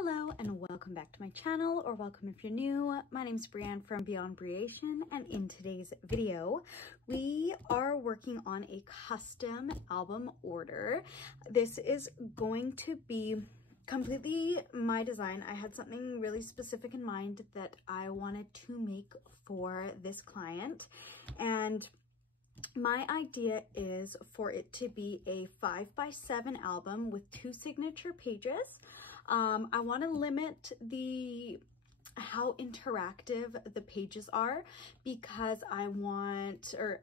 Hello and welcome back to my channel, or welcome if you're new. My name is Brianne from Beyond Breation, and in today's video we are working on a custom album order. This is going to be completely my design. I had something really specific in mind that I wanted to make for this client, and my idea is for it to be a 5x7 album with 2 signature pages. I want to limit how interactive the pages are because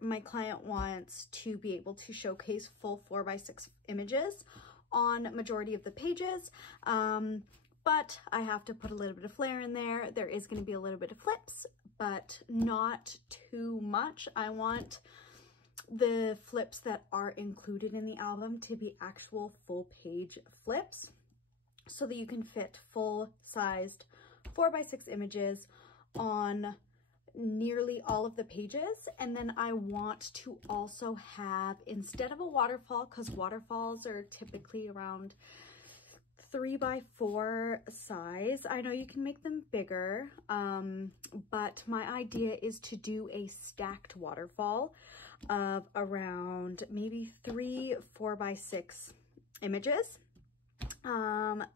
my client wants to be able to showcase full 4x6 images on majority of the pages. But I have to put a little bit of flair in there. There is going to be a little bit of flips, but not too much. I want the flips that are included in the album to be actual full page flips so that you can fit full-sized 4x6 images on nearly all of the pages. And then I want to also have, instead of a waterfall, because waterfalls are typically around 3x4 size. I know you can make them bigger, but my idea is to do a stacked waterfall of around maybe 3 4x6 images.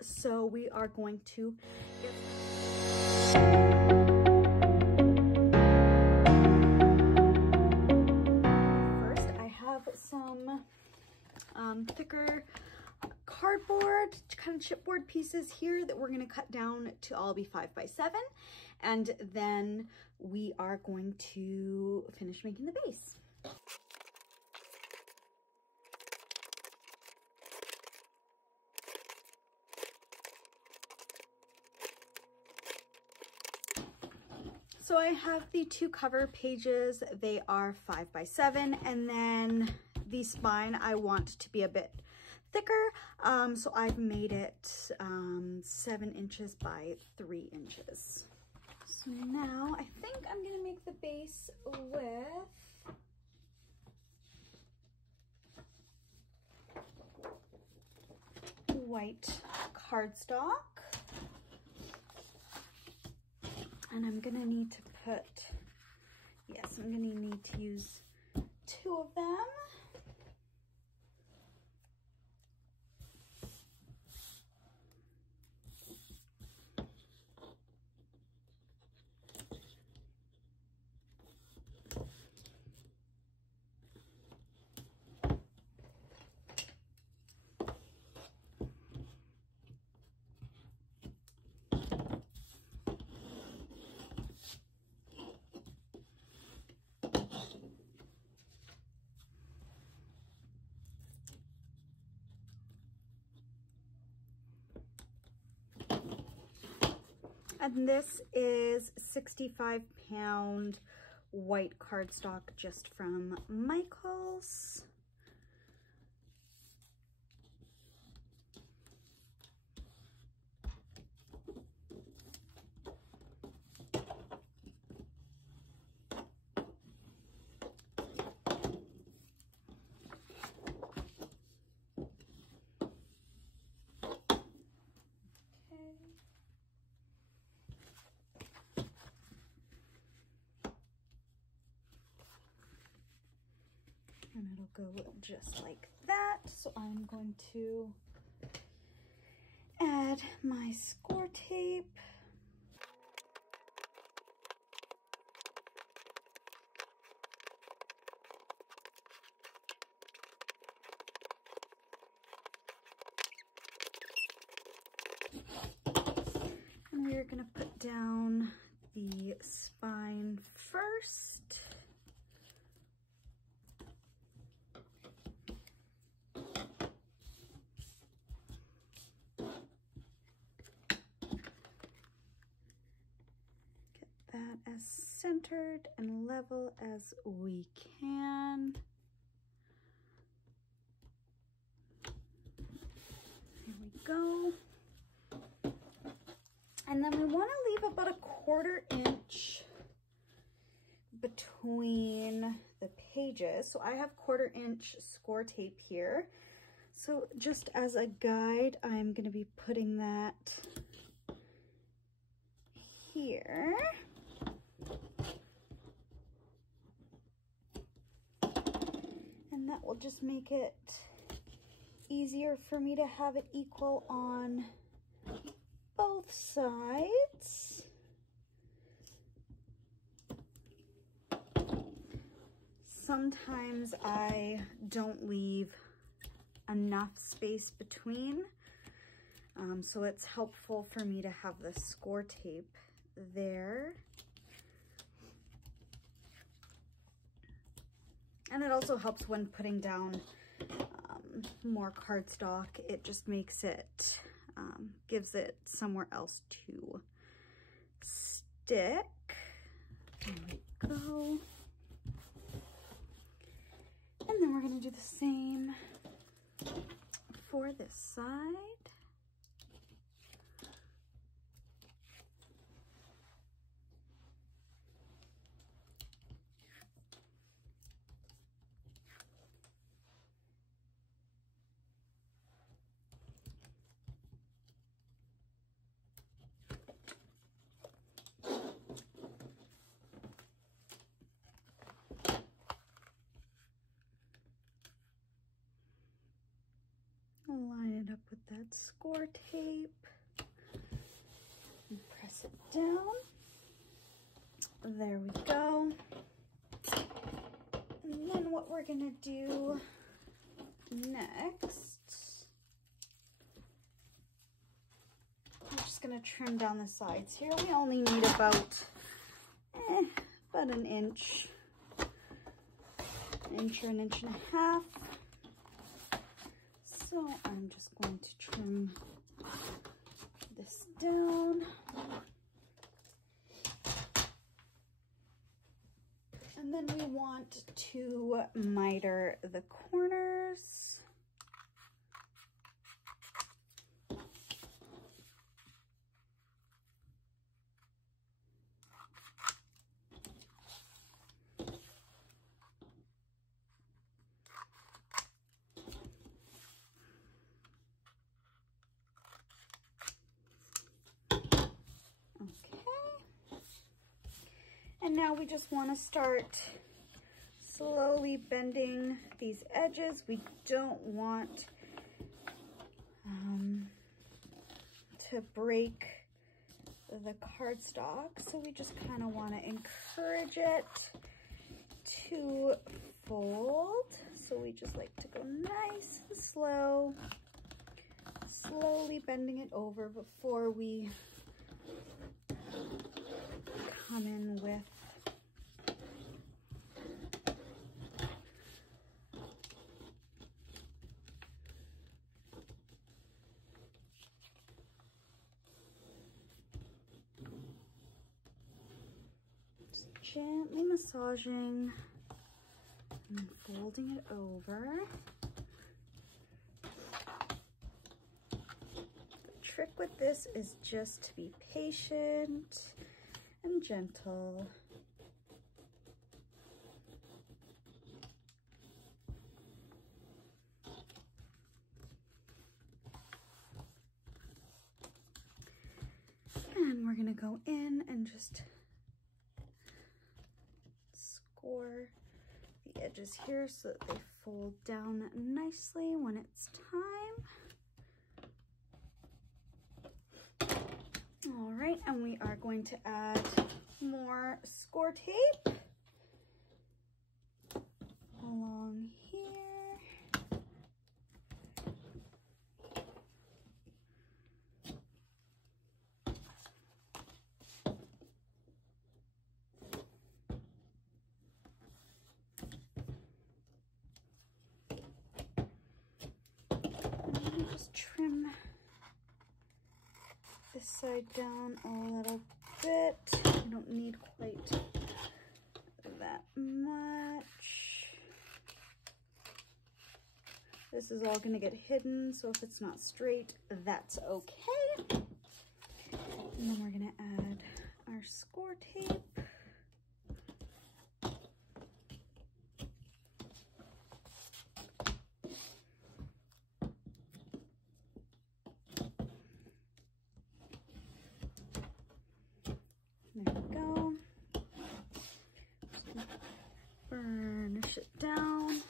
So we are going to get first. I have some thicker cardboard, kind of chipboard pieces here that we're going to cut down to all be 5x7, and then we are going to finish making the base. So I have the 2 cover pages. They are 5x7, and then the spine I want to be a bit thicker, so I've made it 7 inches by 3 inches. So now I think I'm gonna make the base with white cardstock, and I'm gonna need to put, yes, I'm gonna need to use 2 of them. And this is 65-pound white cardstock just from Michael's. And it'll go just like that. So I'm going to add my score tape. And we're gonna put down the spine first. That as centered and level as we can. There we go. And then we want to leave about a 1/4 inch between the pages. So I have 1/4 inch score tape here. So just as a guide, I'm going to be putting that here. And that will just make it easier for me to have it equal on both sides. Sometimes I don't leave enough space between, so it's helpful for me to have the score tape there. And it also helps when putting down more cardstock. It just makes it, gives it somewhere else to stick. There we go. And then we're going to do the same for this side. Line it up with that score tape and press it down. There we go. And then what we're gonna do next, I'm just gonna trim down the sides here. We only need about an inch or an inch and a half. So I'm just going to trim this down. And then we want to miter the corners. And now we just want to start slowly bending these edges. We don't want to break the cardstock, so we just kind of want to encourage it to fold. So we just like to go nice and slow, slowly bending it over before we come in with just gently massaging and folding it over. The trick with this is just to be patient and gentle. And we're gonna go in and just score the edges here so that they fold down nicely when it's time. All right, and we are going to add more score tape along here. And just trim this side down a little bit. We don't need quite that much. This is all going to get hidden, so if it's not straight, that's okay. And then we're going to add our score tape. burnish it down.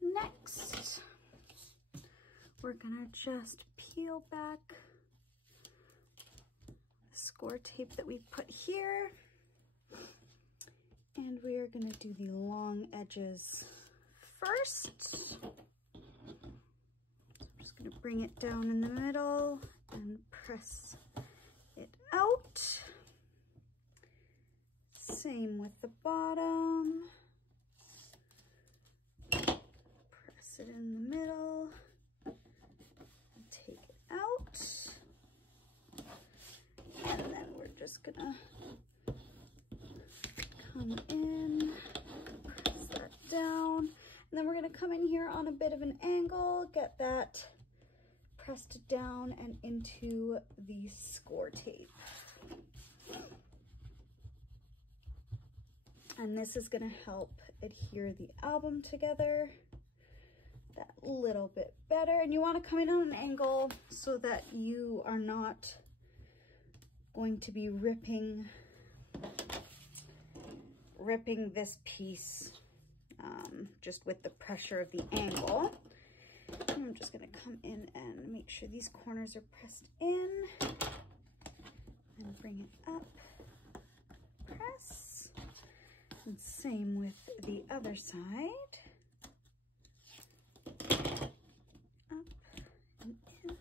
Next, we're gonna just peel back the score tape that we put here. And we are gonna do the long edges first. So I'm just gonna bring it down in the middle and press it out. Same with the bottom. Press it in the middle and take it out. And then we're just gonna come in, press that down, and then we're gonna come in here on a bit of an angle, get that pressed down and into the score tape. And this is gonna help adhere the album together that little bit better. And you wanna come in on an angle so that you are not going to be ripping this piece just with the pressure of the angle. And I'm just gonna come in and make sure these corners are pressed in and bring it up, press, and same with the other side, up and in.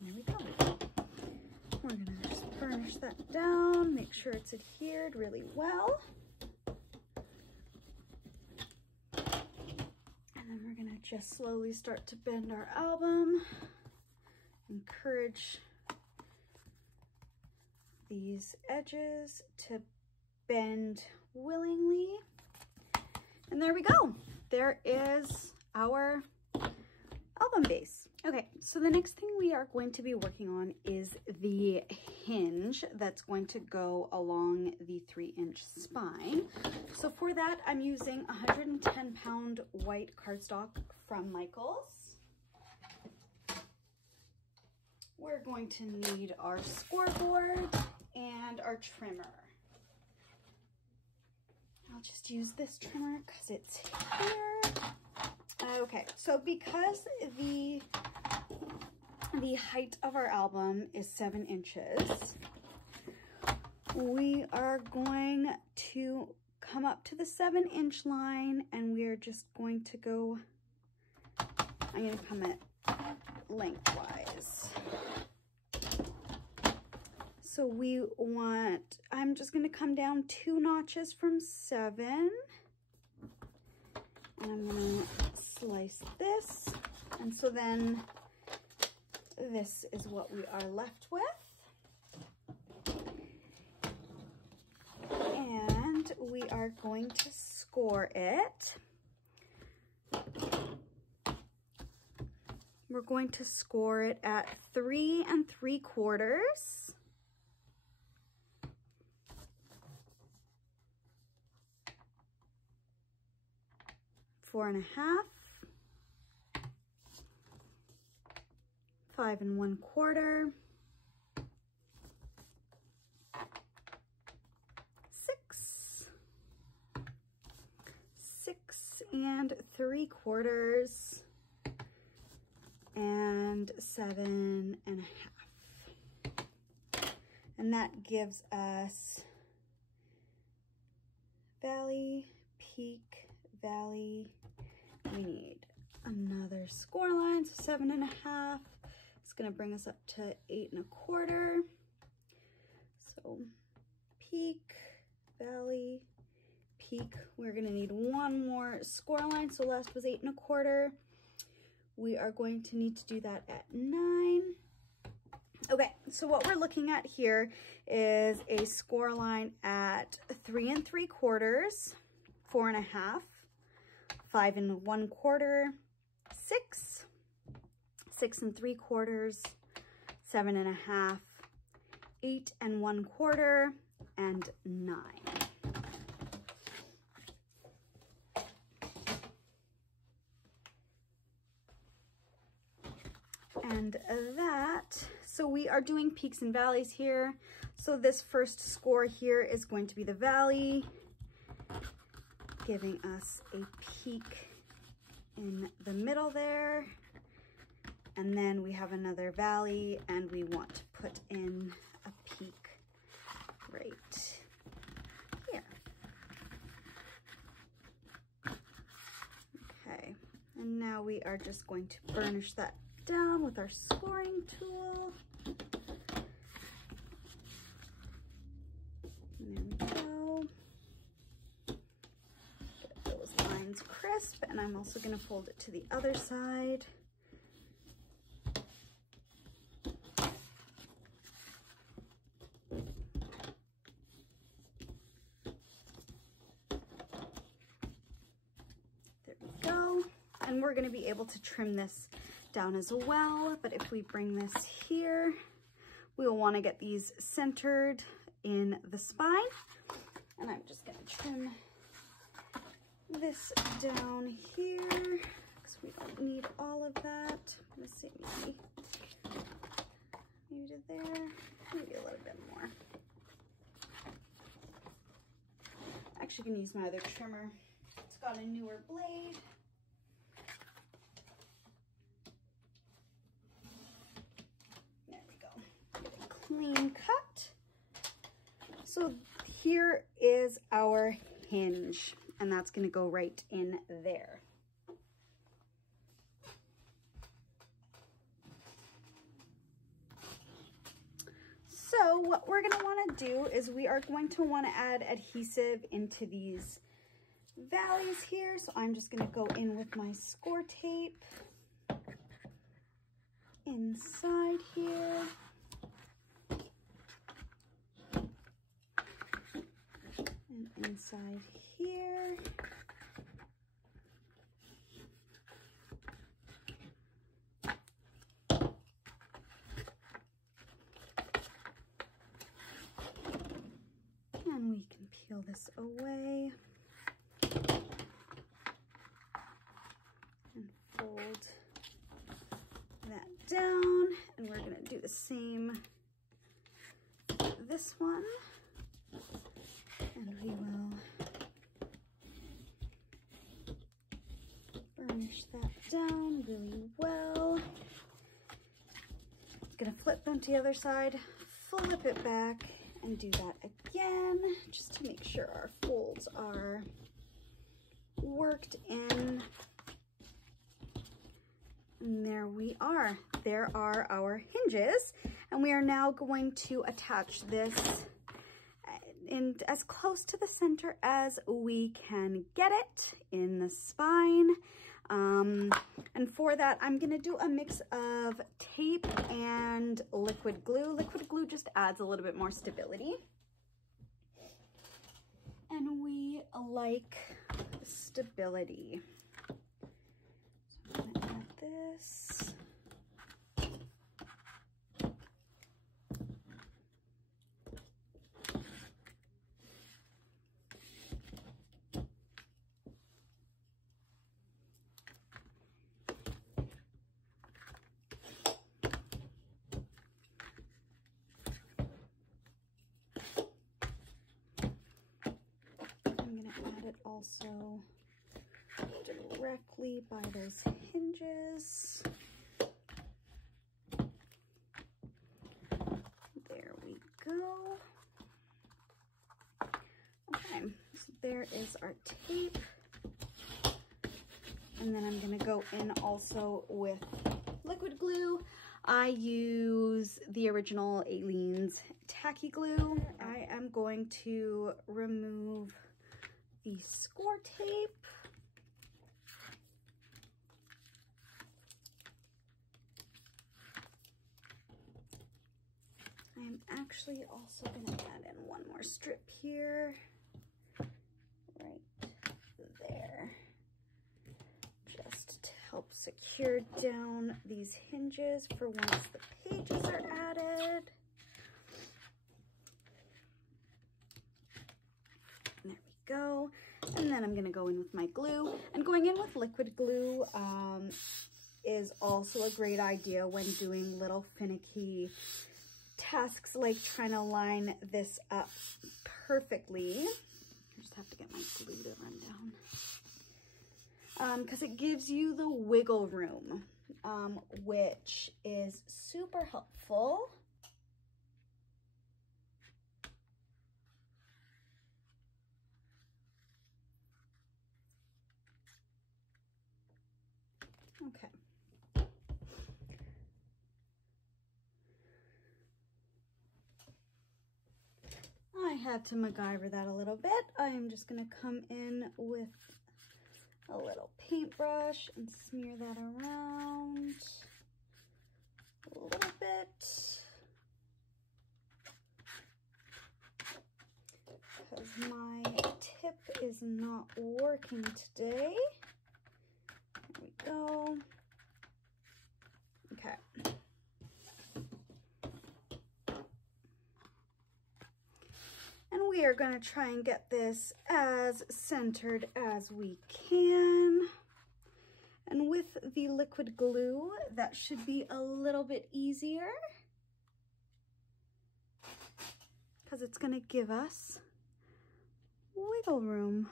There we go. We're gonna just burnish that down, make sure it's adhered really well. And then we're gonna just slowly start to bend our album. Encourage these edges to bend willingly. And there we go. There is our album base. Okay, so the next thing we are going to be working on is the hinge that's going to go along the 3-inch spine. So for that, I'm using 110-pound white cardstock from Michaels. We're going to need our scoreboard and our trimmer. I'll just use this trimmer because it's here. Okay, so because the height of our album is 7 inches, we are going to come up to the 7-inch line and we are just going to go, I'm going to come at lengthwise. So we want, I'm just going to come down 2 notches from 7. And I'm going to slice this. And so then this is what we are left with. And we are going to score it. We're going to score it at 3 3/4. 4 1/2, 5 1/4, 6, 6 3/4, and 7 1/2. And that gives us valley, peak, valley. We need another score line, so 7 1/2. It's going to bring us up to 8 1/4. So peak, valley, peak. We're going to need one more score line, so last was 8 1/4. We are going to need to do that at 9. Okay, so what we're looking at here is a score line at 3 3/4, 4 1/2, 5 1/4, 6, 6 3/4, 7 1/2, 8 1/4, and 9. And that, so we are doing peaks and valleys here. So this first score here is going to be the valley, giving us a peak in the middle there. And then we have another valley, and we want to put in a peak right here. Okay, and now we are just going to burnish that down with our scoring tool. And there we go. Get those lines crisp, and I'm also going to fold it to the other side. There we go. And we're going to be able to trim this down as well, but if we bring this here, we will want to get these centered in the spine, and I'm just going to trim this down here because we don't need all of that. I'm going to say maybe to there, maybe a little bit more. I'm actually going to use my other trimmer. It's got a newer blade. Clean cut. So here is our hinge, and that's going to go right in there. So what we're going to want to do is we are going to want to add adhesive into these valleys here. So I'm just going to go in with my score tape inside here. And inside here. And we can peel this away and fold that down. And we're going to do the same with this one. And we will burnish that down really well. It's going to flip them to the other side, flip it back, and do that again, just to make sure our folds are worked in. And there we are. There are our hinges, and we are now going to attach this in as close to the center as we can get it in the spine. And for that, I'm going to do a mix of tape and liquid glue. Liquid glue just adds a little bit more stability. And we like stability. So I'm going to add this. Also directly by those hinges. There we go. Okay, so there is our tape. And then I'm going to go in also with liquid glue. I use the original Aleene's tacky glue. I am going to remove the score tape. I'm actually also going to add in one more strip here, right there, just to help secure down these hinges for once the pages are added. There we go. And then I'm going to go in with my glue, and going in with liquid glue is also a great idea when doing little finicky tasks like trying to line this up perfectly. I just have to get my glue to run down. Because it gives you the wiggle room, which is super helpful. Okay. I had to MacGyver that a little bit. I'm just going to come in with a little paintbrush and smear that around a little bit. Because my tip is not working today. There we go. Okay. And we are going to try and get this as centered as we can. And with the liquid glue, that should be a little bit easier, because it's going to give us wiggle room.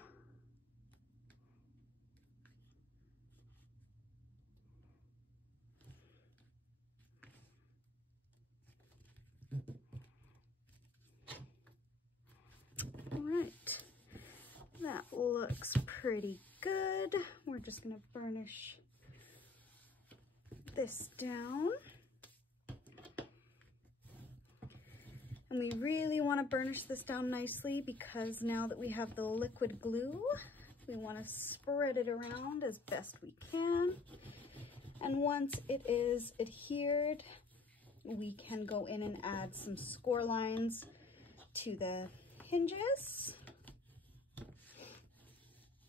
All right, that looks pretty good. We're just going to burnish this down. And we really want to burnish this down nicely, because now that we have the liquid glue, we want to spread it around as best we can. And once it is adhered, we can go in and add some score lines to the hinges.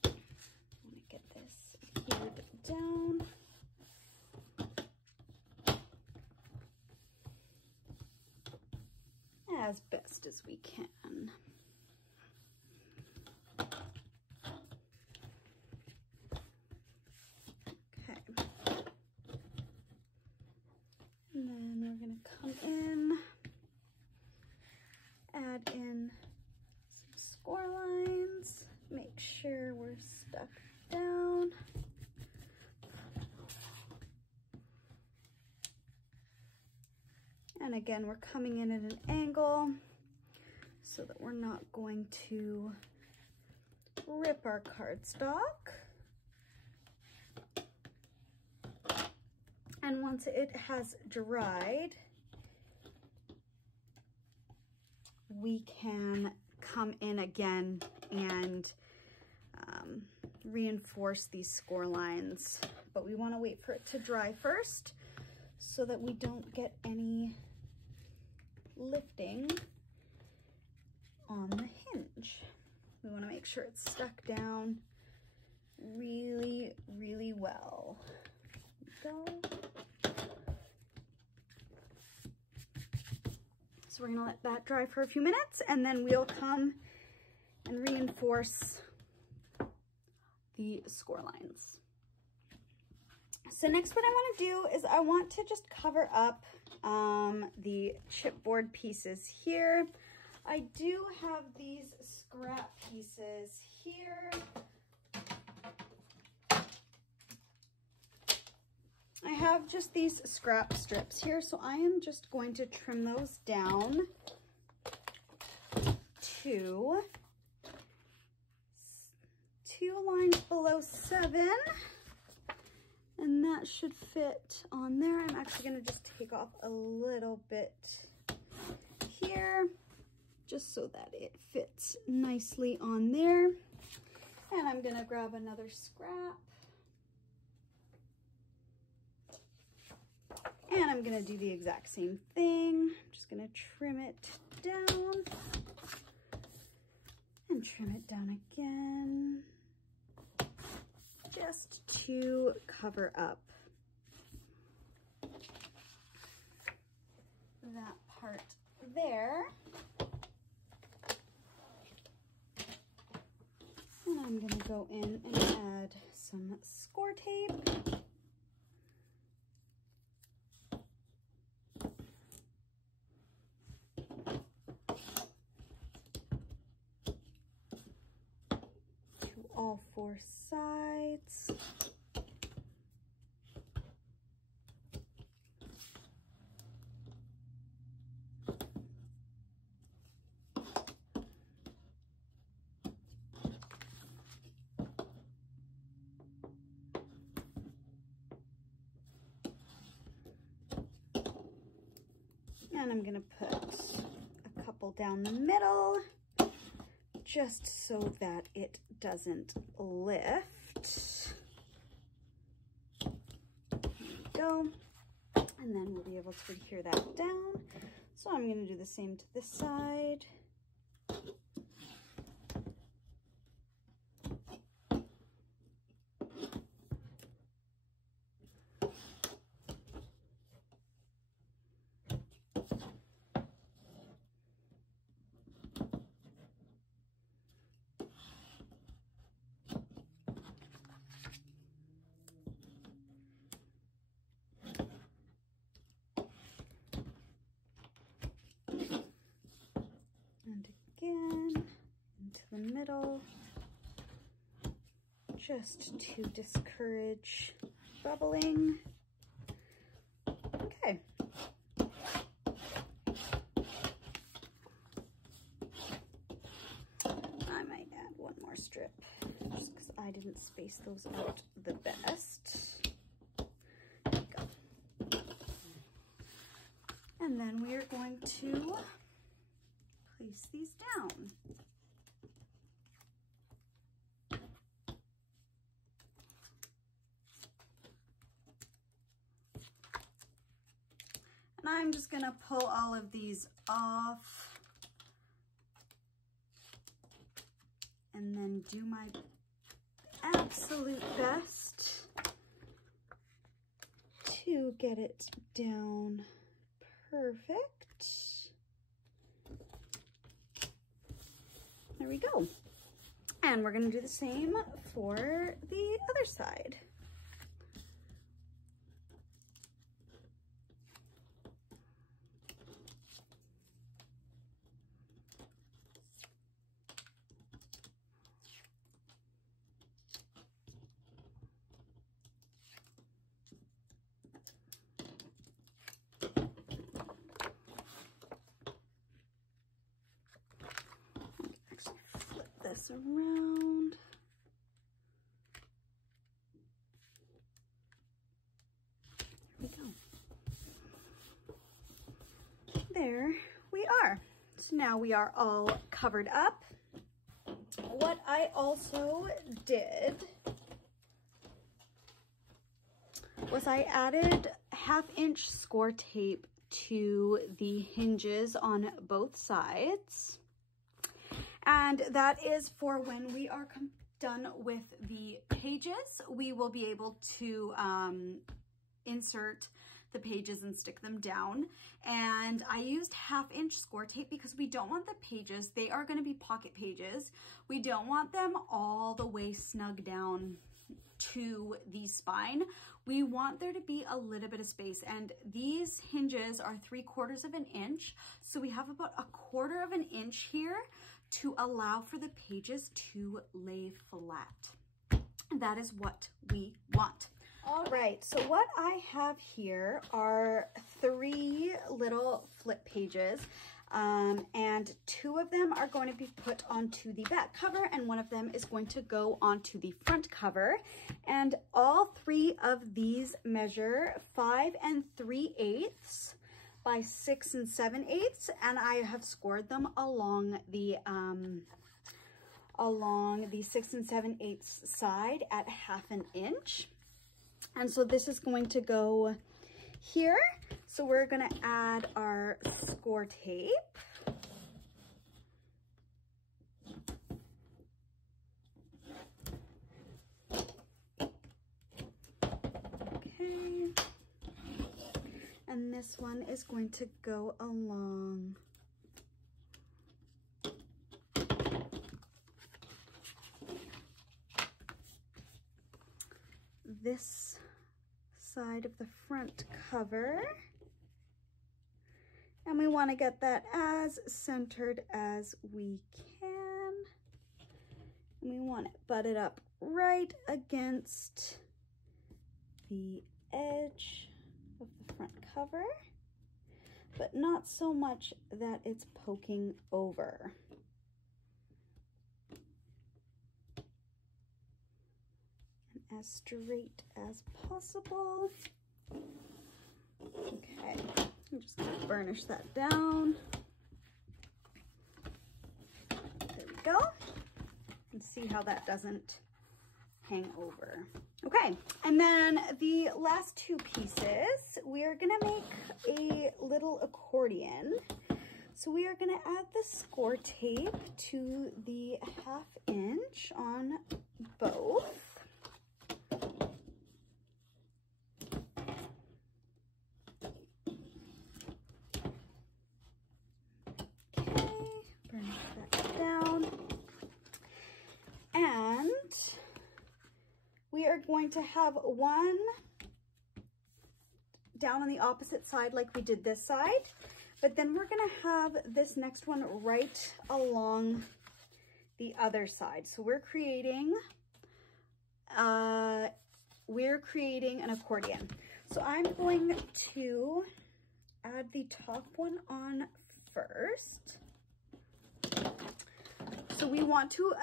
I'm going to get this adhered down. As best as we can. Okay. And then we're going to come in, add in some score lines, make sure we're stuck down. And again, we're coming in at an angle so that we're not going to rip our cardstock. And once it has dried, we can come in again and reinforce these score lines. But we want to wait for it to dry first so that we don't get any lifting on the hinge. We want to make sure it's stuck down really, really well. There we go. So we're going to let that dry for a few minutes, and then we'll come and reinforce the score lines. So next, what I want to do is I want to just cover up the chipboard pieces here. I do have these scrap pieces here. I have just these scrap strips here, so I am just going to trim those down to 2 lines below 7. And that should fit on there. I'm actually going to just take off a little bit here, just so that it fits nicely on there. And I'm going to grab another scrap. And I'm going to do the exact same thing. I'm just going to trim it down and trim it down again, just to cover up that part there. And I'm going to go in and add some score tape. all 4 sides. And I'm gonna put a couple down the middle just so that it doesn't lift. There we go. And then we'll be able to adhere that down. So I'm gonna do the same to this side. And again, into the middle, just to discourage bubbling. Okay. I might add one more strip, just because I didn't space those out the best. There we go. And then we are going to place these down. And I'm just gonna pull all of these off and then do my absolute best to get it down perfect. There we go. And we're gonna do the same for the other side. This around. There we go. There we are. So now we are all covered up. What I also did was I added 1/2-inch score tape to the hinges on both sides. And that is for when we are done with the pages, we will be able to insert the pages and stick them down. And I used 1/2-inch score tape because we don't want the pages, they are going to be pocket pages. We don't want them all the way snug down to the spine. We want there to be a little bit of space, and these hinges are 3/4 of an inch. So we have about 1/4 of an inch here to allow for the pages to lay flat. That is what we want. All right, so what I have here are 3 little flip pages, and 2 of them are going to be put onto the back cover, and 1 of them is going to go onto the front cover. And all 3 of these measure 5 3/8 by 6 7/8, and I have scored them along the 6 7/8 side at 1/2 inch. And so this is going to go here. So we're gonna add our score tape. Okay. And this one is going to go along this side of the front cover. And we want to get that as centered as we can. And we want it butted up right against the edge of the front cover, but not so much that it's poking over. And as straight as possible. Okay, I'm just gonna burnish that down. There we go. And see how that doesn't hang over. Okay, and then the last two pieces, we are gonna make a little accordion. So we are gonna add the score tape to the 1/2 inch on both. Okay, burnish that down. And we are going to have one down on the opposite side like we did this side, but then we're gonna have this next one right along the other side. So we're creating an accordion. So I'm going to add the top one on first. So we want to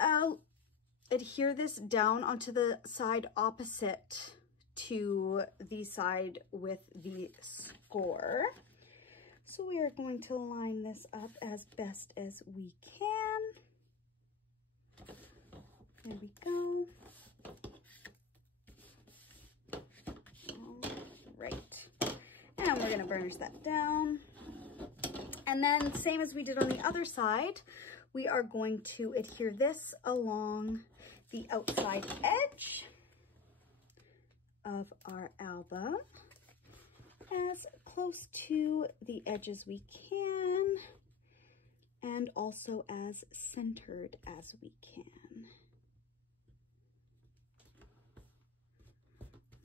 adhere this down onto the side opposite to the side with the score. So we are going to line this up as best as we can. There we go. All right. And we're gonna burnish that down. And then same as we did on the other side, we are going to adhere this along the outside edge of our album as close to the edge as we can and also as centered as we can.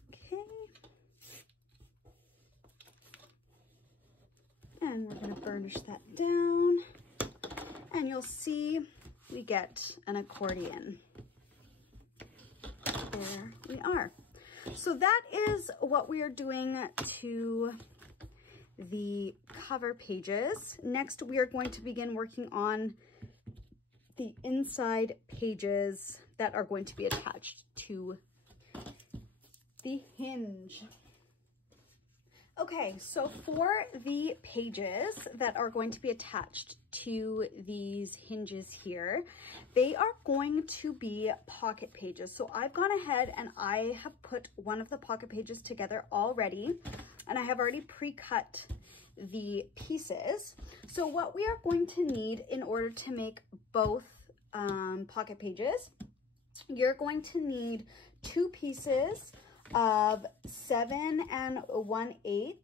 Okay. And we're going to burnish that down. And you'll see we get an accordion. There we are. So that is what we are doing to the cover pages. Next, we are going to begin working on the inside pages that are going to be attached to the hinge. Okay, so for the pages that are going to be attached to these hinges here, they are going to be pocket pages. So I've gone ahead and I have put one of the pocket pages together already, and I have already pre-cut the pieces. So what we are going to need in order to make both pocket pages, you're going to need 2 pieces of 7 1/8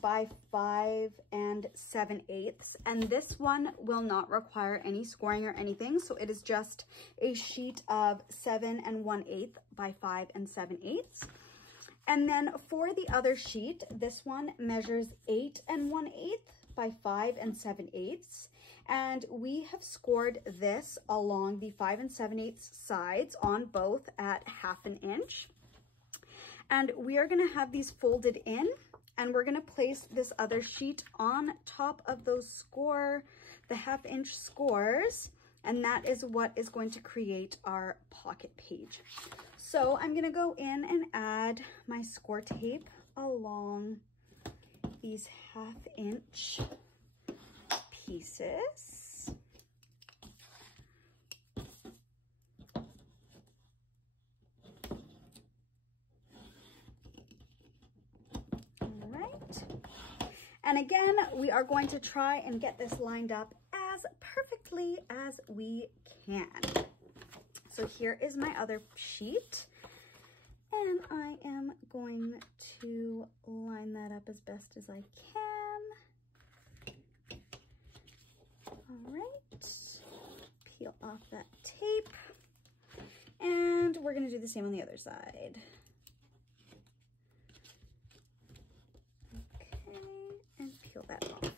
by 5 7/8, and this one will not require any scoring or anything, so it is just a sheet of 7 1/8 by 5 7/8. And then for the other sheet, this one measures 8 1/8 by 5 7/8, and we have scored this along the 5 7/8 sides on both at 1/2 inch. And we are going to have these folded in, and we're going to place this other sheet on top of those the 1/2 inch scores, and that is what is going to create our pocket page. So I'm going to go in and add my score tape along these 1/2 inch pieces. And again, we are going to try and get this lined up as perfectly as we can. So here is my other sheet, and I am going to line that up as best as I can. All right, peel off that tape, and we're going to do the same on the other side. Peel that off.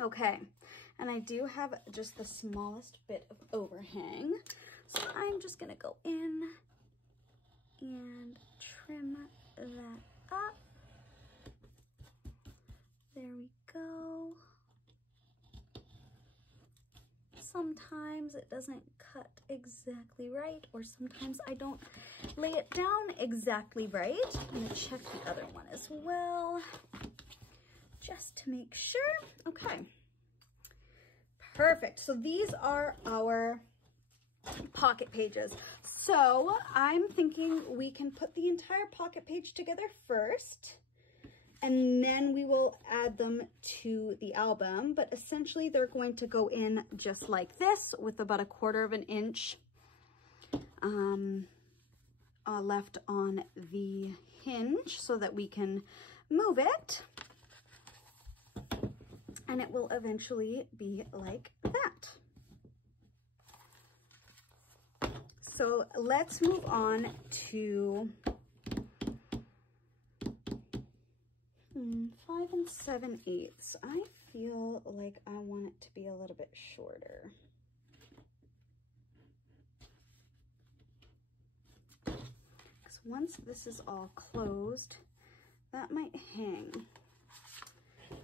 Okay, And I do have just the smallest bit of overhang. So I'm just gonna go in and trim that up. There we go. Sometimes it doesn't cut exactly right, or sometimes I don't lay it down exactly right. I'm gonna check the other one as well, just to make sure. Okay, perfect. So these are our pocket pages. So I'm thinking we can put the entire pocket page together first, and then we will add them to the album. But essentially they're going to go in just like this, with about 1/4 of an inch left on the hinge so that we can move it. And it will eventually be like that. So let's move on to 5 7/8. I feel like I want it to be a little bit shorter. Because once this is all closed, that might hang.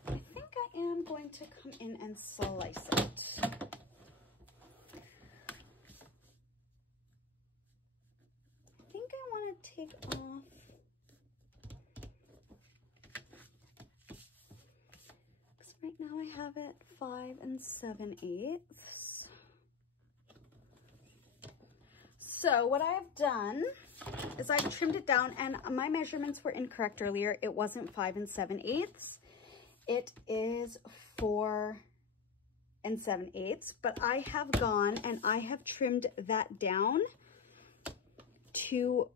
I think I am going to come in and slice it. I think I want to take off right now. I have it 5 7/8. So what I have done is I've trimmed it down, and my measurements were incorrect earlier. It wasn't 5 7/8. It is 4 7/8, but I have gone and I have trimmed that down to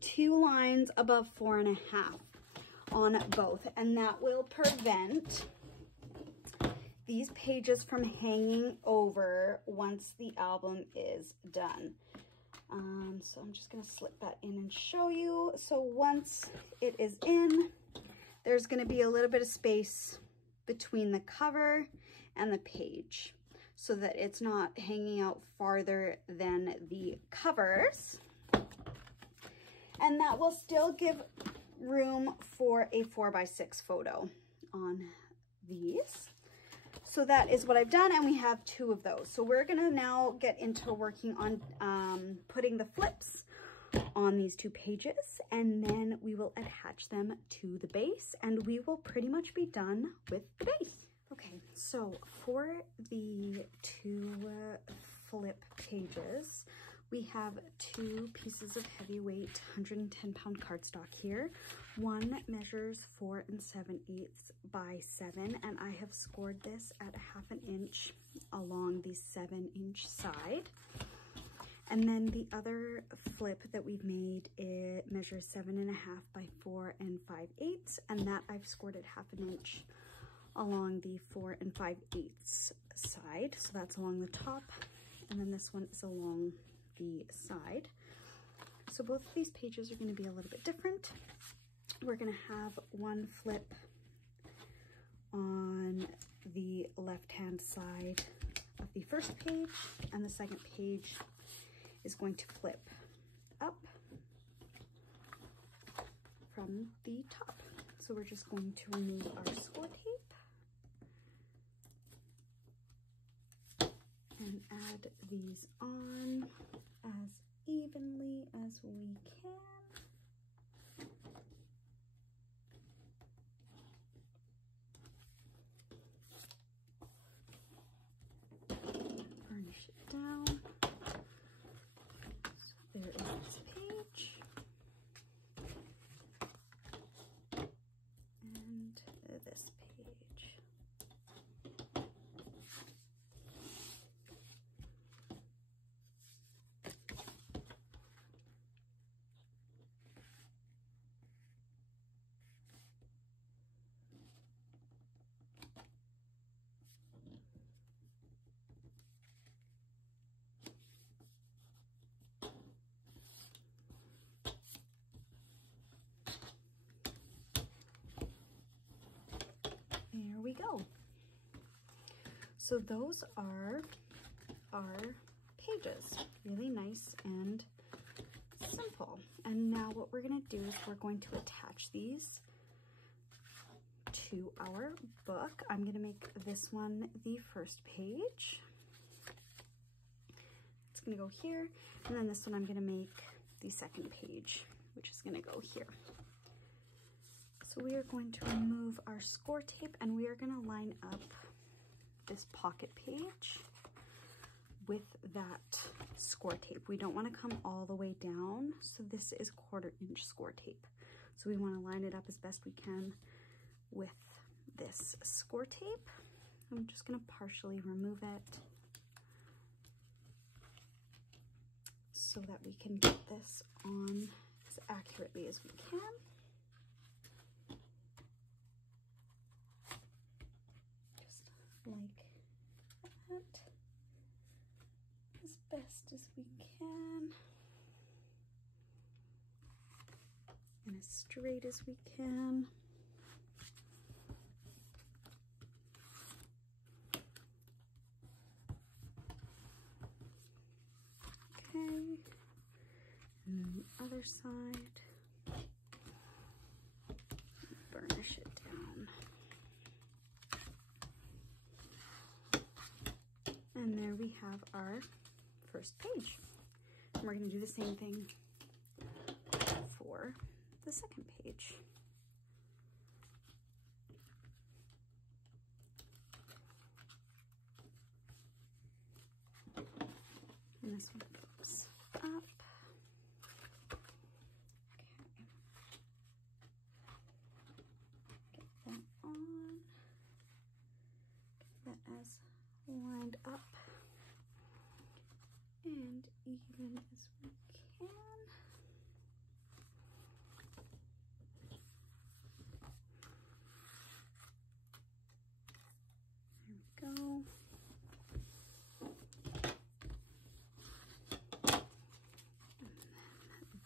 2 lines above 4.5 on both, and that will prevent these pages from hanging over once the album is done. So I'm just going to slip that in and show you. So once it is in, there's going to be a little bit of space between the cover and the page so that it's not hanging out farther than the covers. And that will still give room for a 4x6 photo on these. So that is what I've done, and we have 2 of those. So we're gonna now get into working on putting the flips on these 2 pages, and then we will attach them to the base, and we will pretty much be done with the base. Okay, so for the 2 flip pages, we have 2 pieces of heavyweight 110-pound cardstock here. One measures 4 7/8 by 7, and I have scored this at 1/2 inch along the 7-inch side. And then the other flip that we've made, it measures 7.5 by 4 5/8, and that I've scored at 1/2 inch along the 4 5/8 side. So that's along the top, and then this one is along the side. So both of these pages are going to be a little bit different. We're going to have one flip on the left-hand side of the first page, and the second page is going to flip up from the top. So we're just going to remove our score tape and add these on as evenly as we can. Burnish it down. So there is this page. And this page. we go. So those are our pages, really nice and simple. And now what we're going to do is we're going to attach these to our book. I'm going to make this one the first page. It's going to go here, and then this one I'm going to make the second page, which is going to go here. So we are going to remove our score tape, and we are going to line up this pocket page with that score tape. We don't want to come all the way down, so this is 1/4 inch score tape. So we want to line it up as best we can with this score tape. I'm just going to partially remove it so that we can get this on as accurately as we can. Just like that, as best as we can, and as straight as we can. Okay, and then the other side, burnish it down. And there we have our first page. And we're going to do the same thing for the second page. And this one flips up. Okay. Get that on. Get that as lined up and even as we can. There we go.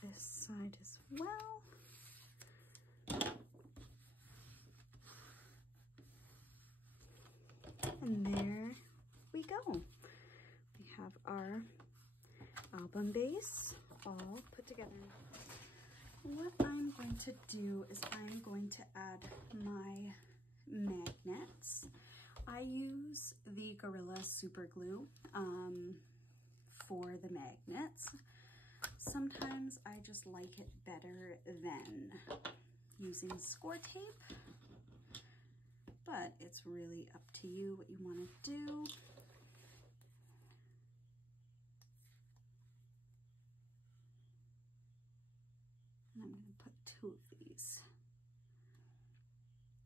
This side as well. And there we go. We have our album base all put together. What I'm going to do is I'm going to add my magnets. I use the Gorilla Super Glue for the magnets. Sometimes I just like it better than using score tape, but it's really up to you what you want to do. And I'm going to put 2 of these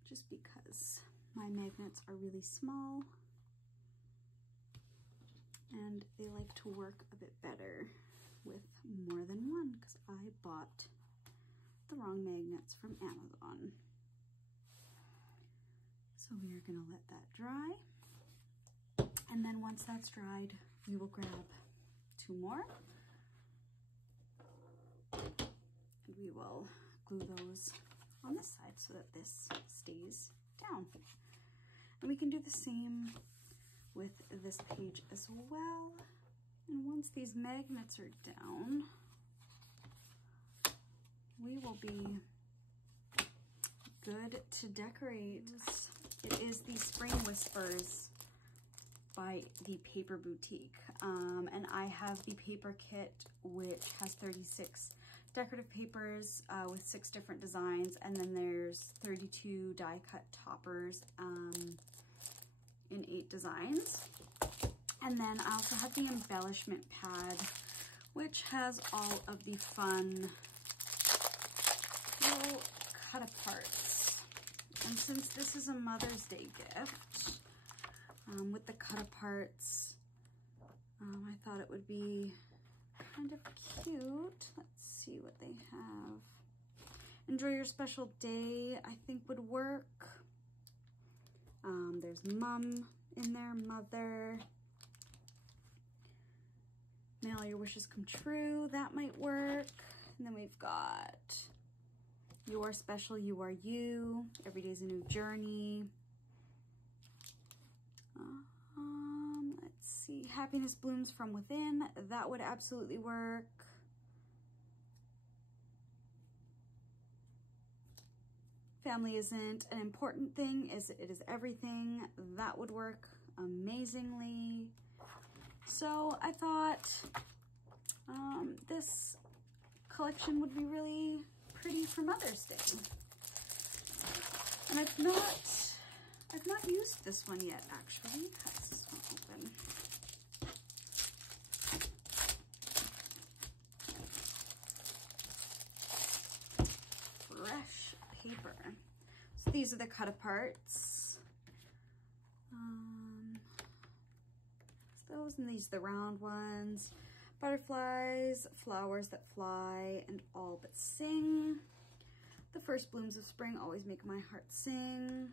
just because my magnets are really small and they like to work a bit better with more than one because I bought the wrong magnets from Amazon. So we are going to let that dry, and then once that's dried we will grab 2 more and we will glue those on this side so that this stays down. And we can do the same with this page as well. And once these magnets are down, we will be good to decorate. It is the Spring Whispers by the Paper Boutique. And I have the paper kit, which has 36 decorative papers with 6 different designs. And then there's 32 die cut toppers in 8 designs. And then I also have the embellishment pad, which has all of the fun little cut aparts. And since this is a Mother's Day gift, with the cut aparts, I thought it would be kind of cute. Let's see what they have. Enjoy your special day, I think would work. There's Mom in there, Mother. May all your wishes come true, that might work. And then we've got You Are Special, You Are You, Every Day's a New Journey. Let's see, happiness blooms from within. That would absolutely work. Family isn't an important thing, it is everything. That would work amazingly. So I thought this collection would be really pretty for Mother's Day. And I've not used this one yet, actually. Cut this one open. Fresh paper. So these are the cut aparts. Those, and these are the round ones. Butterflies, flowers that fly, and all but sing. The first blooms of spring always make my heart sing.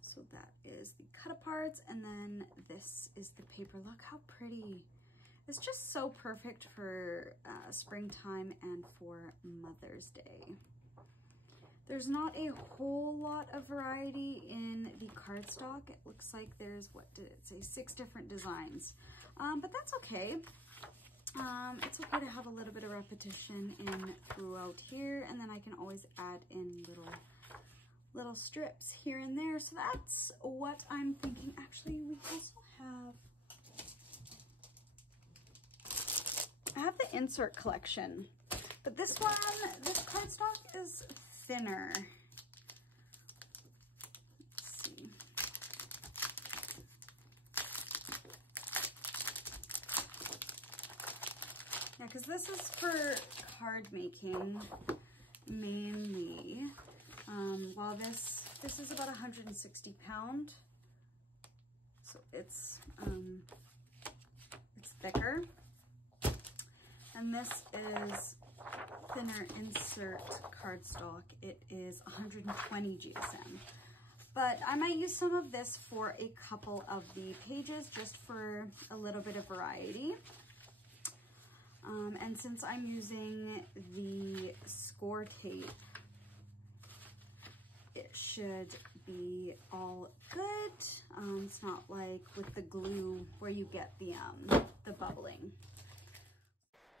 So that is the cut aparts, and then this is the paper. Look how pretty. It's just so perfect for springtime and for Mother's Day. There's not a whole lot of variety in the cardstock. It looks like there's, what did it say, 6 different designs. But that's okay. It's okay to have a little bit of repetition in throughout here, and then I can always add in little strips here and there. So that's what I'm thinking. Actually, we also have the insert collection, but this cardstock is thinner. Let's see. Yeah, because this is for card making mainly. While this is about 160 pound, so it's thicker, and this is thinner insert cardstock. It is 120 GSM, but I might use some of this for a couple of the pages just for a little bit of variety. And since I'm using the score tape, it should be all good. It's not like with the glue where you get the bubbling.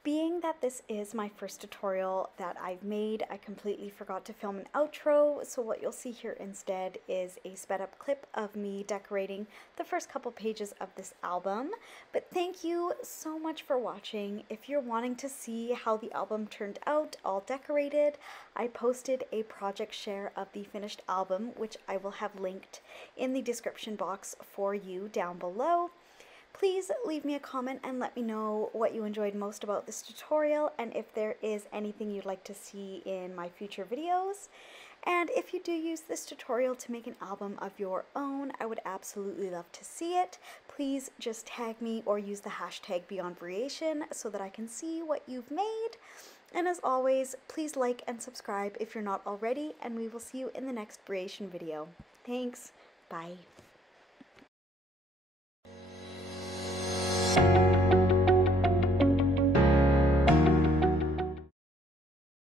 Being that this is my first tutorial that I've made, I completely forgot to film an outro, so what you'll see here instead is a sped up clip of me decorating the first couple pages of this album. But thank you so much for watching. If you're wanting to see how the album turned out all decorated, I posted a project share of the finished album, which I will have linked in the description box for you down below. Please leave me a comment and let me know what you enjoyed most about this tutorial, and if there is anything you'd like to see in my future videos. And if you do use this tutorial to make an album of your own, I would absolutely love to see it. Please just tag me or use the hashtag #BeYonBreation so that I can see what you've made. And as always, please like and subscribe if you're not already, and we will see you in the next Breation video. Thanks. Bye.